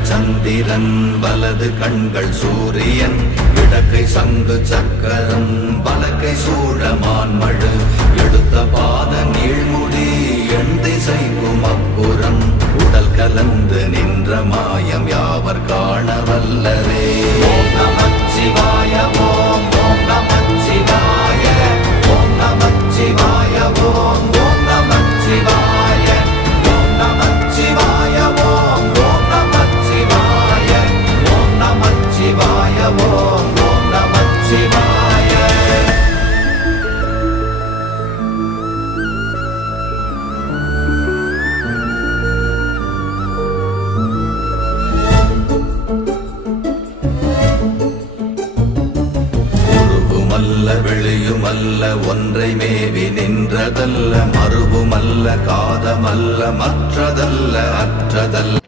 இடத்தில் சந்திரன் வலது கண்கள் சூரியன் இடக்கை சங்கு சக்கரம் வலக்கை சூழமான்மழு எடுத்த பாத நீழ்முடி எண் திசைக்கும் அப்புறம் உடல் கலந்து நின்ற மாயம் யாவர் காண வல்லரே. ஓம் நமச்சிவாய ஓம் ஓம் நமச்சிவாய ஓம் நமச்சிவாய ஓம் ஓம் நமச்சிவாய ஓம் நமச்சிவாய ஓம் ஓம் நமச்சிவாய ஓம் நமச்சிவாய ஓம் ஓம் நமச்சிவாய. வெளியுமல்ல ஒன்றை மேவி நின்றதல்ல மறுவுமல்ல காதமல்ல மற்றதல்ல அற்றதல்ல